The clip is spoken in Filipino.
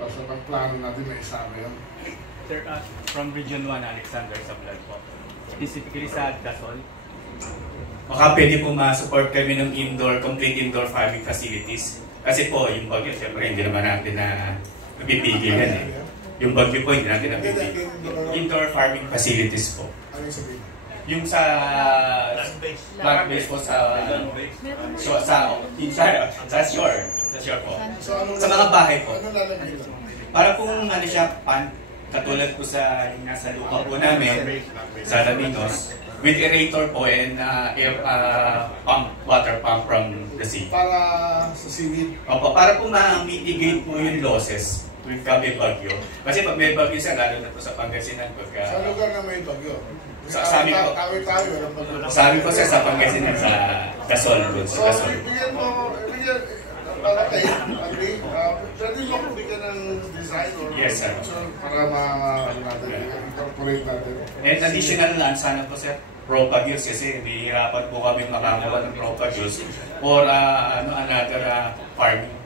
Basta pagplano natin na isama yun. Sir, from Region 1, Alexander Sablan po. Specifically sa Dasol. Baka pwede po ma-support kami ng complete indoor farming facilities. Kasi po, yung bagyo, siyempre hindi naman natin na napipigil yan eh. Yung bagyo po, hindi natin napipigil. Indoor farming facilities po. Ano yung sabihin? Yung sa land-based po sa shore. Sa shore po. Sa mga bahay po. Ano lalagay lang? Para kung ano siya, katulad po sa yung nasa lupa po namin, sa Laminos, with aerator po and water pump from the sea. Para sa seaweed? Opo, para po ma-mitigate po yung losses with may bagyo. Kasi pag may bagyo siya, lalo na po sa Pangasinan. Sa lugar na may bagyo? Sabi ko, sabi ko sa Pangasinan, sa Dasol. So, bigyan mo, pwede mo bigyan ng design or yes, sir. Para ma-incorporate natin. And additional lang, sana po sir, Propaguse kasi hirapan po kami makakuha ng Propaguse or another farming